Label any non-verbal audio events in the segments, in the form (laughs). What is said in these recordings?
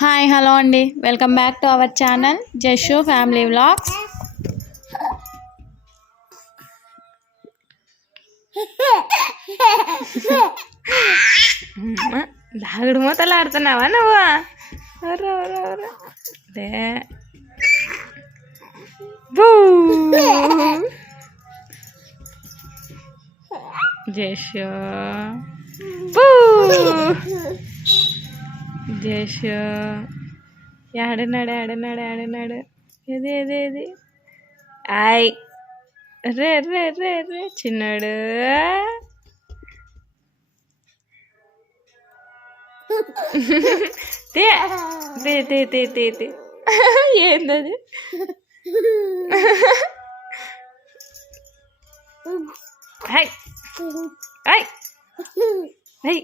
Hi hello అండి. Welcome back to our channel Jashu family vlogs. దాగుడు మూతలు ఆడుతున్నావా నువ్వు? ఎవరు దే. జషు. బూ. జషు ఆడున్నాడు ఆడున్నాడు ఆడున్నాడు ఏది ఏది ఏది? ఆయ్. రే రే రే రే చిన్నాడు. తే తే తే తే తే తే. ఏందది? హై హై హై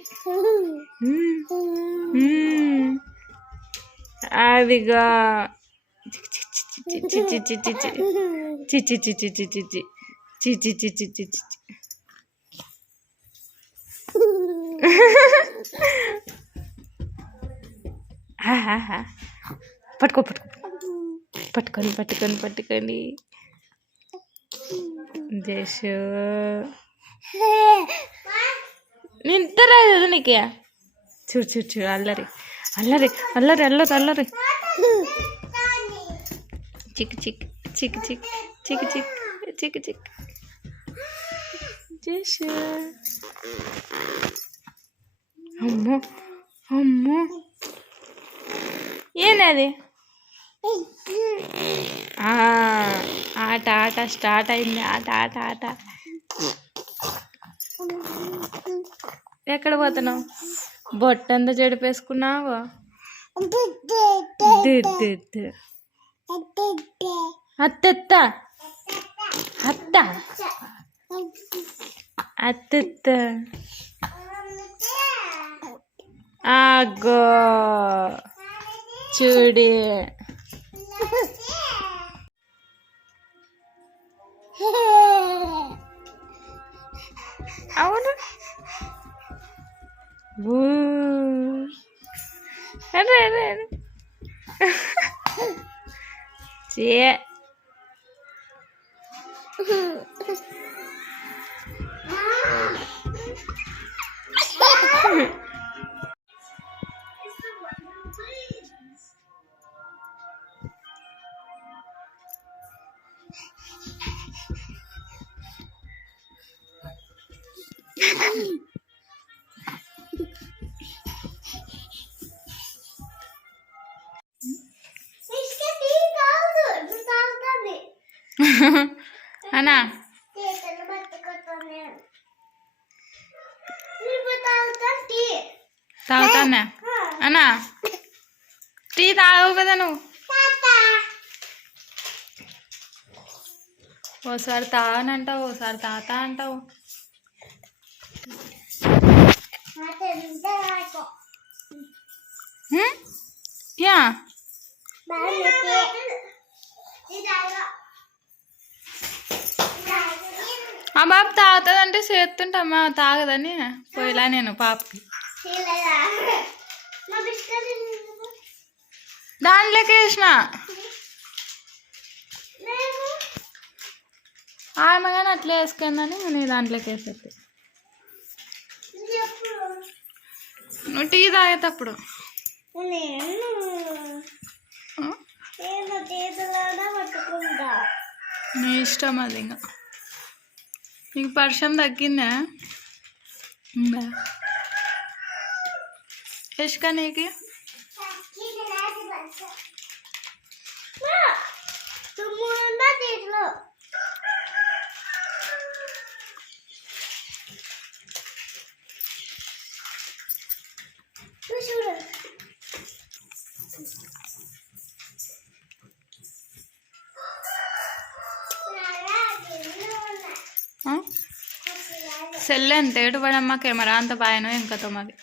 అదిగా పట్టుకో పట్టుకో. పట్టుకొని పట్టుకొని పట్టుకొని. జేషు. నిద్ర నీకే. చూడు చూడు చూడు అల్లరి. అల్లరి అల్లరి అల్లరి అల్లరి. చిక్ చిక్ చిక్ చిక్ చిక్ చిక్ చిక్ చిక్. చేసే అమ్మో అమ్మో. ఏంది ఆట ఆట స్టార్ట్ అయింది. ఆట ఆట ఆట. ఎక్కడ పోతున్నావు? బొట్టంతా చెడిపేసుకున్నావు? అత్తెత్త. అత్త. అత్తెత్త. ఆగో. చూడి. (laughs) అవును. Aduh, aduh, aduh. Cie. Mm-hmm. అన్నా. తాగుతానా అనా టీ తాగవు కదా నువ్వు. ఓసారి తాగనంటావు ఓసారి తాత అంటావు. యా. ఆ బాబు తాగుతుందంటే చేస్తుంటామా తాగదని పోయిలా నేను పాపకి దాంట్లోకి వేసిన ఆమె కానీ అట్లా వేసుకుందని నేను దాంట్లోకి వేసేది నువ్వు టీ తాగేటప్పుడు? నీ ఇష్టం అది ఇంకా. నీకు పరిచయం తగ్గిందా ఉందా ఇష్క సెల్ ఎంత ఏడు కెమెరా అంత బాగానో ఇంకా తొమ్మిది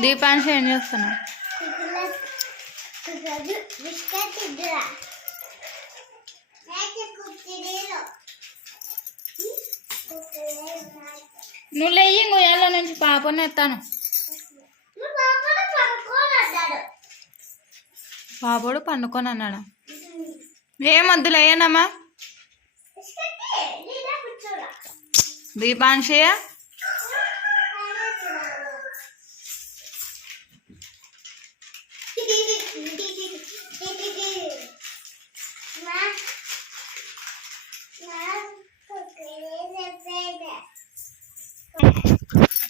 దీపాంశ ఏం చేస్తున్నావు బిస్కెట్ నువ్వు లెయ్యి ఇంకొయ్యాల నుంచి పాపని ఎత్తాను. పాపోడు పండుకొని అన్నాడు ఏం వద్దులు అయ్యానమ్మా బిస్కెట్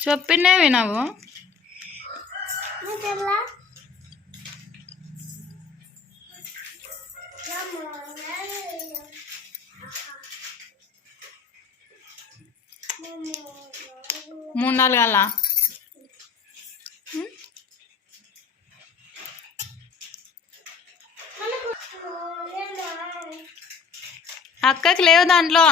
చెప్పిందే వినవు. మూడు నాలుగు అలా. అక్కకి లేవు దాంట్లో.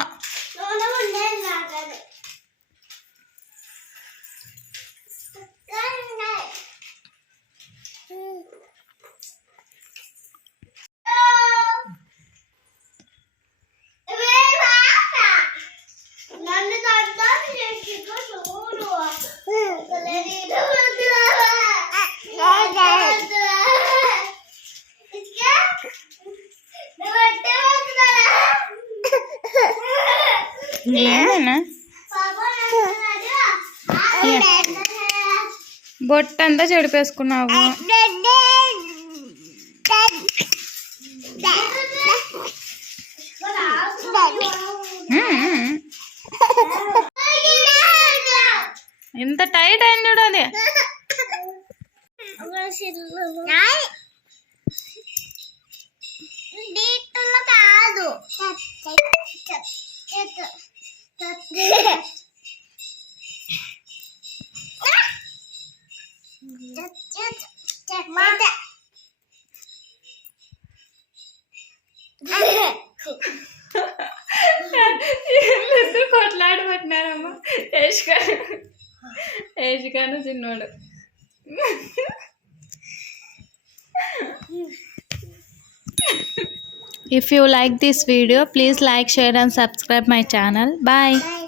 ఏమైనా బొట్టంతా చెడిపేసుకున్నావు. ఎంత టైట్ అయింది చూడు అది. కాదు. కొట్లాడబట్టినారమ్మా? కొట్లాడి పట్టినారమ్మా యష్కాను యష్కాను చిన్నోడు. If you like this video, please like, share and subscribe my channel. Bye. Bye.